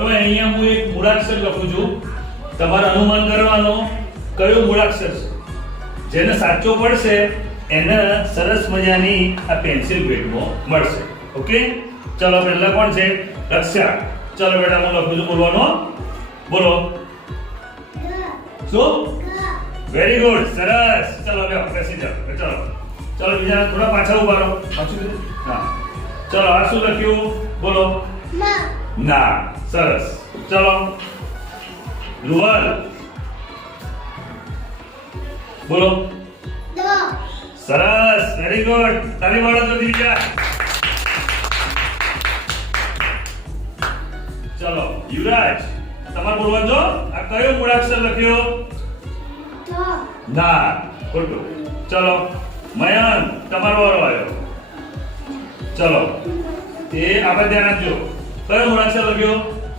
હવે અહીંયા હું એક મૂળાક્ષર લખું છું, તમારે અનુમાન કરવાનો કયો મૂળાક્ષર છે. જેને સાચો પડશે એને સરસ મજાની આ પેન્સિલ ભેટમાં મળશે. ઓકે, ચલો પહેલા કોણ છે? રક્ષા. ચલો બેટા હું લખું છું, બોલવાનો. બોલો. શું? વેરી ગુડ, સરસ. ચલો લ્યો બેસી જાઓ. ચલો ચલો બીજા થોડા પાછા ઉભા રહો. પાછું હા. ચલો આ શું લખ્યું? બોલો. ના. સરસ. ચલો રૂવલ. બોલો. સરસ, વેરી ગુડ. તાલી પાડો તો બીજા. ચલો યુવરાજ, તમારે બોલવાનું જો. આ કયો મૂળાક્ષર લખ્યો? ના, ખોટું. ચલો મયંક, તમારો વારો આવ્યો. ચલો એ આપણે ધ્યાન આપજો. કયો મૂળાક્ષર લખ્યો?